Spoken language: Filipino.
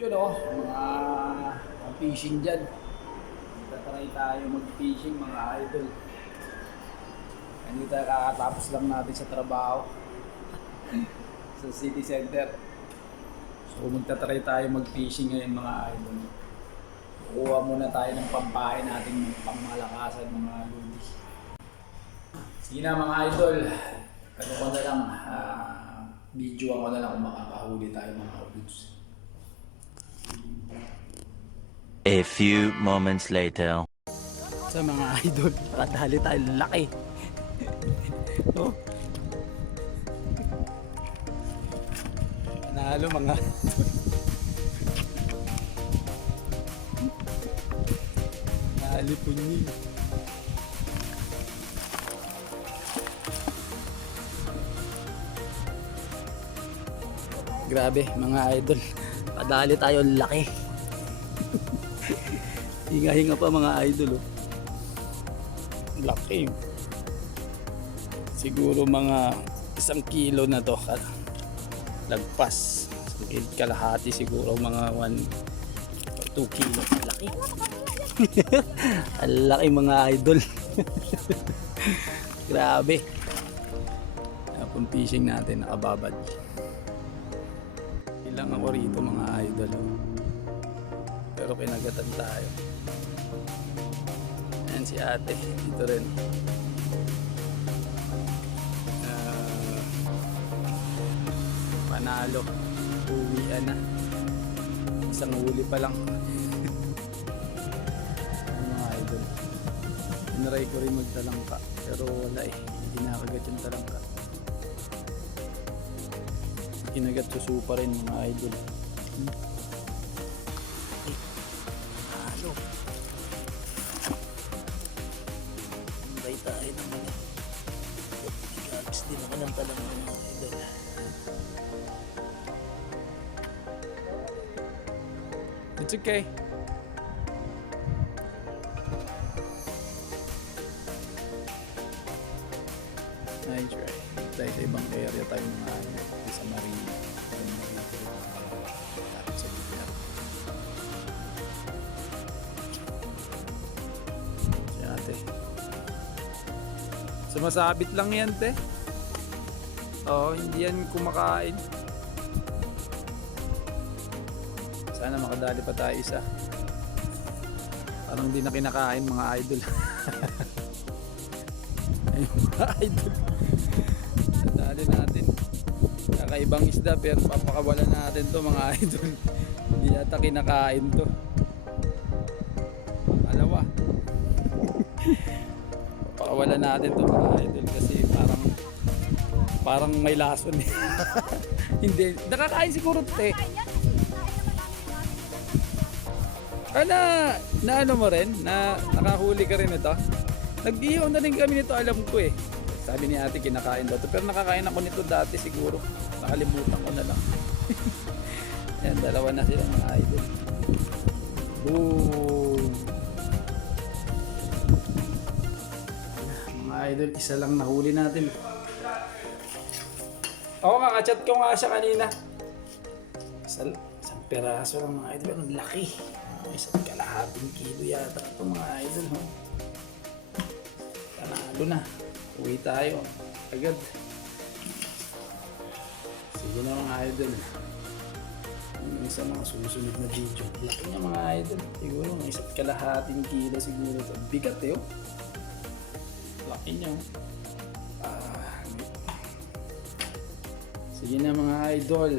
Yun o, mga fishing dyan. Tatry tayo mag-fishing mga idol. Kanina kakatapos lang natin sa trabaho sa city center. So magtatry tayo mag-fishing ngayon mga idol. Kukuha muna tayo ng pampain natin ng pangmalakasan mga lodi. Sige na mga idol, ano ko na lang, video ako na lang kung makakahuli tayo mga lods. A few moments later. Sa mga idol, nakadali tayo laki. Oh. Panalo mga nalipunyi. Grabe mga idol, kadali tayo laki. Hinga-hinga pa mga idol oh. Laki. Siguro mga 1 kilo na to. Lagpas. 1 kilo kalahati siguro mga 2 kilo. Laki. Ang laki mga idol. Grabe. Pang fishing natin nakababad. Ilang ako rito mga idol oh. Pero kinagatan tayo. Ayan si ate, dito rin. Panalo. Uwian na. Isang huli pa lang. Mga idol. Tinaray ko rin magtalangka. Pero wala eh. Hindi nakagat yung talangka. Kinagat susu pa rin mga idol. Halo. Hintay tayo naman eh. Nag-alis din naman ang talang mga idol. It's okay. Nice try. Tayo sa ibang area tayo mga sa marina. Tapos sa gitna. Si ate. Sumasabit lang yan te. Oo, hindi yan kumakain. Sana makadali pa tayo isa. Parang hindi na kinakain mga idol. Ayun mga idol. Nadali natin. Kakaibang isda pero papakawalan natin to mga idol. Hindi yata kinakain to. Alawa. Papakawalan natin to mga idol kasi parang may lason. Hindi. Nakakain siguro to eh. Na ano mo rin? Na nakahuli ka rin ito? Nag-ihaw na rin kami nito, alam ko eh. Sabi ni ate kinakain daw ito. Pero nakakain ako nito dati siguro. Nakalimutan ko na lang. Yan, dalawa na sila mga idol. Boom! Mga idol, isa lang nahuli natin. Oo nga, kachat ko nga siya kanina. Isang peraso lang mga idol. Ang laki. Isang kalahating kilo yata ito mga idol. Panalo na. Uwi tayo. Agad. Sige na mga idol. Yung isa mga susunod na video. Laki niya mga idol. Siguro mga isa't kalahating kilo siguro ito. Bigat eh oh. Laki niya oh. Sige na mga idol.